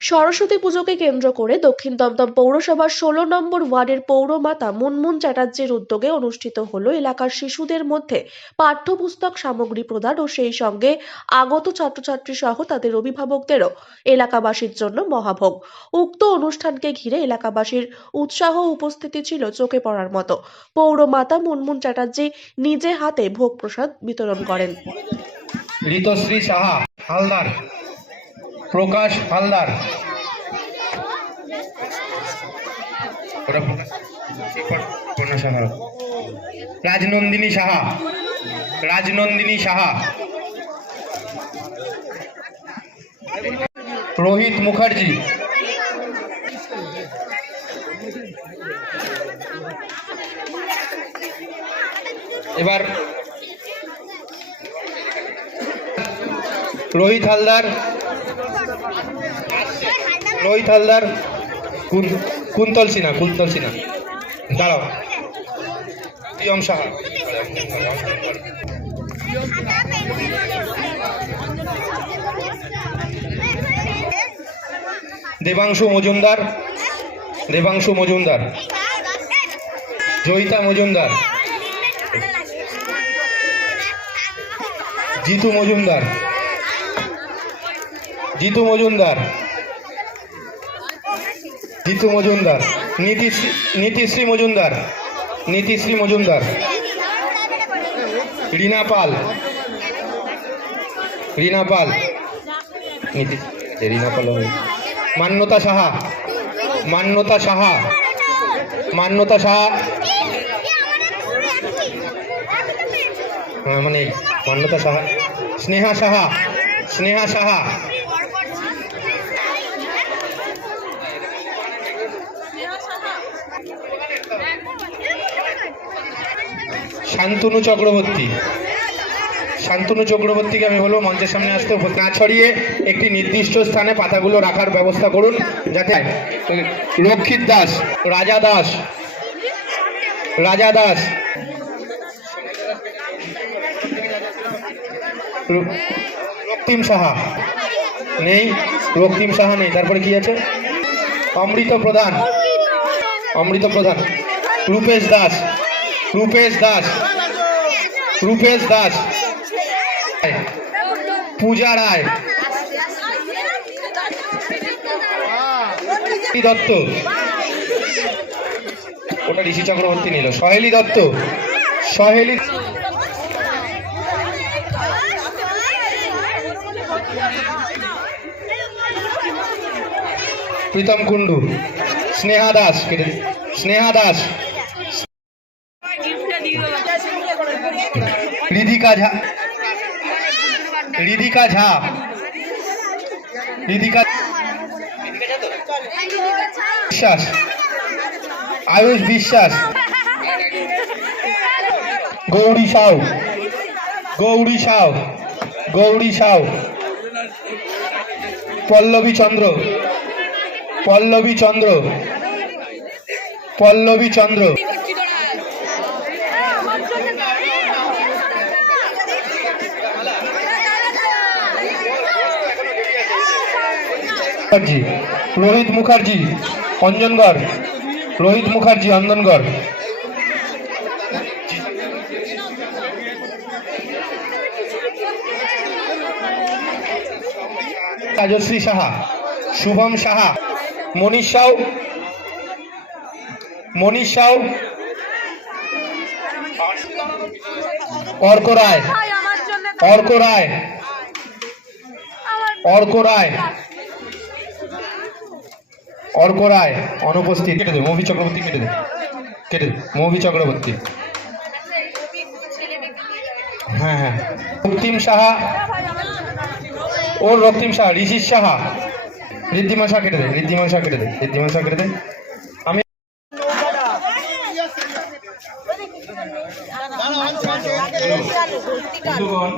সরস্বতী পুজোকে কেন্দ্র করে দক্ষিণ দমদম পৌরসভার ষোলো নম্বর ওয়ার্ডের পৌরমাতা মুনমুন চ্যাটার্জির উদ্যোগে অনুষ্ঠিত হল এলাকার শিশুদের মধ্যে পাঠ্যপুস্তক সামগ্রী প্রদান ও সেই সঙ্গে আগত ছাত্রছাত্রী সহ তাদের অভিভাবকদেরও এলাকাবাসীর জন্য মহাভোগ। উক্ত অনুষ্ঠানকে ঘিরে এলাকাবাসীর উৎসাহ উপস্থিতি ছিল চোখে পড়ার মতো। পৌরমাতা মুনমুন চ্যাটার্জি নিজে হাতে ভোগ প্রসাদ বিতরণ করেন। ঋতশ্রী সাহা, হালদার প্রকাশ হালদার। রাজনন্দিনী সাহা। রাজনন্দিনী সাহা। রোহিত মুখার্জি। এবার রোহিত হালদার। রোহিত হালদার কুন্তল সিনহা কুন্তল সিনহা। দাঁড়াও। প্রিয়ম সাহা। দেবাংশু মজুমদার দেবাংশু মজুমদার। জয়িতা মজুমদার। জিতু মজুমদার। জিতু মজুমদার। জিতু মজুমদার নীতিশ্রী নীতিশ্রী মজুমদার নীতিশ্রী মজুমদার। রীনা পাল রীনা পাল। নীতি রীনা পাল মান্যতা সাহা মান্যতা সাহা মান্যতা সাহা। হ্যাঁ মানে মান্যতা সাহা। স্নেহা সাহা স্নেহা সাহা। শান্তনু চক্রবর্তী। শান্তনু চক্রবর্তীকে আমি বলব, মঞ্চের সামনে আসতে না ছড়িয়ে একটি নির্দিষ্ট স্থানে পাতাগুলো রাখার ব্যবস্থা করুন, যাতে রক্ষিত দাস, রাজা দাস রাজা দাস, রক্তিম সাহা নেই, রক্তিম সাহা নেই। তারপরে কি আছে? অমৃত প্রধান অমৃত প্রধান, রূপেশ দাস। রূপেশ দাস। রূপেশ দাস। পূজা রায়। দত্ত। ওটা ঋষি চক্রবর্তী নিল। সহেলি দত্ত। সহেলি প্রীতম কুণ্ডু। স্নেহা দাস। স্নেহা দাস। রিদিকা ঝা রিদিকা ঝা। রিদিকা বিশ্বাস। আয়ুষ বিশ্বাস। গৌরী সাউ। গৌরী সাউ। গৌরী সাউ। পল্লবী চন্দ্র। পল্লবী চন্দ্র। পল্লবী চন্দ্র। মুখার্জি রোহিত মুখার্জি অঞ্জনগড় রোহিত মুখার্জি অঞ্জনগড় রাজশ্রী সাহা শুভম সাহা মনীষ সাউ মনীষ সাউ অর্ক রায় অর্ক রায় অর্ক রায়। অর্ক রায় অনুপস্থিত কেটে দে মৌভি চক্রবর্তী কেটে দে কেটে দে মৌভি চক্রবর্তী। হ্যাঁ হ্যাঁ। রক্তিম সাহা ওর রক্তিম সাহা ঋষিস সাহা। ঋদ্ধিমান সাহা কেটে দে ঋদ্ধিমান সাহা কেটে দে ঋদ্ধিমান সাহা কেটে দে। আমি বন্ধুগণ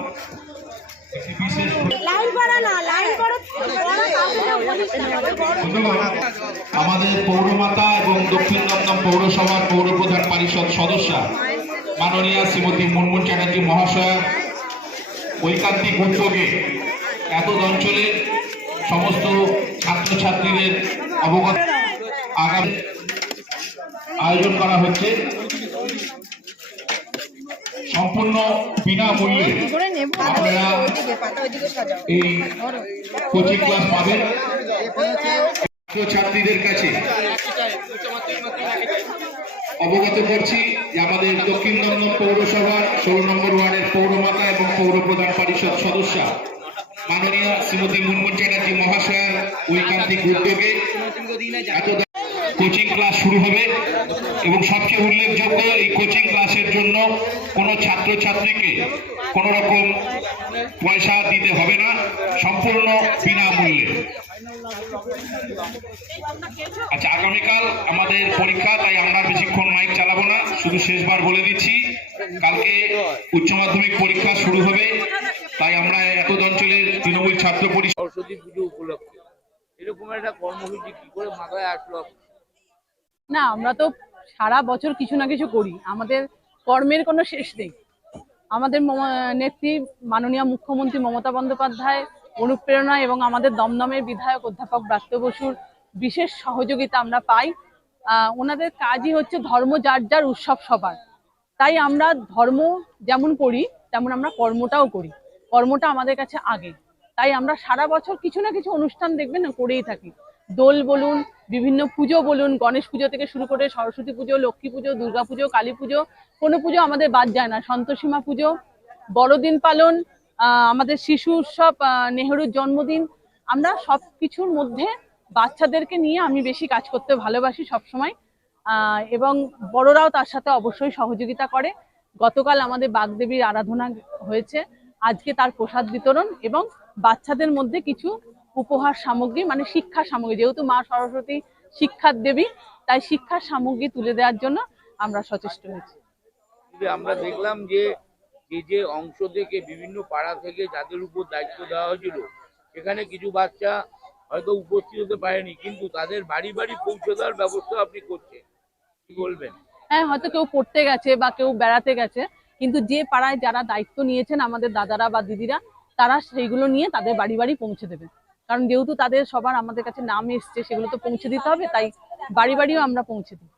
আমাদের পৌরমাতা এবং দক্ষিণ দমদম পৌরসভার পৌর প্রধান পরিষদ সদস্যা মাননীয়া শ্রীমতী মুনমুন চ্যাটার্জি মহাশয়া, ঐকান্তিক উদ্যোগে এত অঞ্চলের সমস্ত ছাত্রছাত্রীদের অবগত আগামী আয়োজন করা হচ্ছে। সম্পূর্ণ বিনামূল্যে আপনারা এই কোচিং ক্লাস পাবেন। ছাত্রছাত্রীদের কাছে অবগত করছি আমাদের দক্ষিণ পৌরসভার ষোলো নম্বর ওয়ার্ডের পৌরমাতা এবং পৌর প্রধান পরিষদ সদস্যা মাননীয় শ্রীমতী মুনমুন চ্যাটার্জি মহাশয়ার ঐকান্তিক উদ্যোগে কোচিং ক্লাস শুরু হবে এবং সবচেয়ে উল্লেখযোগ্য এই কোচিং ক্লাসের জন্য কোনো ছাত্রছাত্রীকে কোনো রকম পয়সা দিতে হবে না, সম্পূর্ণ বিনামূল্যে। আচ্ছা আগামীকাল আমাদের পরীক্ষা তাই আমরা বেশিক্ষণ মাইক চালাবো না। শুধু শেষবার বলে দিচ্ছি কালকে উচ্চ মাধ্যমিক পরীক্ষা শুরু হবে। তাই আমরা এত অঞ্চলের তৃণমূল ছাত্র পরিষদ সরস্বতী পুজো উপলক্ষে। এরকম একটা কর্মসূচি কি করে মাথায় আসলো না আমরা তো সারা বছর কিছু না কিছু করি। আমাদের কর্মের কোনো শেষ নেই। আমাদের নেত্রী মাননীয় মুখ্যমন্ত্রী মমতা বন্দ্যোপাধ্যায় অনুপ্রেরণা এবং আমাদের দমদমের বিধায়ক অধ্যাপক ব্রাত্য বসুর বিশেষ সহযোগিতা আমরা পাই। ওনাদের কাজই হচ্ছে ধর্ম যার যার উৎসব সবার। তাই আমরা ধর্ম যেমন করি, তেমন আমরা কর্মটাও করি। কর্মটা আমাদের কাছে আগে। তাই আমরা সারা বছর কিছু না কিছু অনুষ্ঠান দেখবেন না, করেই থাকি। দোল বলুন, বিভিন্ন পুজো বলুন, গণেশ পুজো থেকে শুরু করে সরস্বতী পুজো, লক্ষ্মী পুজো, দুর্গা পুজো, কালী পুজো, কোনো পুজো আমাদের বাদ যায় না। সন্তোষীমা পুজো, বড়দিন পালন আমাদের শিশু উৎসব নেহরুর জন্মদিন, আমরা সব কিছুর মধ্যে বাচ্চাদেরকে নিয়ে আমি বেশি কাজ করতে ভালোবাসি সবসময়। এবং বড়রাও তার সাথে অবশ্যই সহযোগিতা করে। গতকাল আমাদের বাগদেবীর আরাধনা হয়েছে। আজকে তার প্রসাদ বিতরণ এবং বাচ্চাদের মধ্যে কিছু উপহার সামগ্রী মানে শিক্ষা সামগ্রী। যেহেতু মা সরস্বতী শিক্ষার দেবী, তাই শিক্ষার সামগ্রী তুলে দেওয়ার জন্য আমরা সচেষ্ট হয়েছি। আমরা দেখলাম যে যে যে অংশ থেকে বিভিন্ন পাড়া থেকে যাদের উপর দায়িত্ব দেওয়া হয়েছিল সেখানে কিছু বাচ্চা হয়তো উপস্থিত হতে পারেনি, কিন্তু তাদের বাড়ি বাড়ি পৌঁছে দেওয়ার ব্যবস্থা আপনি করছেন। কি বলবেন? হ্যাঁ হয়তো কেউ পড়তে গেছে বা কেউ বেড়াতে গেছে, কিন্তু যে পাড়ায় যারা দায়িত্ব নিয়েছেন আমাদের দাদারা বা দিদিরা, তারা সেইগুলো নিয়ে তাদের বাড়ি বাড়ি পৌঁছে দেবে। কারণ যেহেতু তাদের সবার আমাদের কাছে নাম এসছে, সেগুলো তো পৌঁছে দিতে হবে, তাই বাড়ি বাড়িও আমরা পৌঁছে দিই।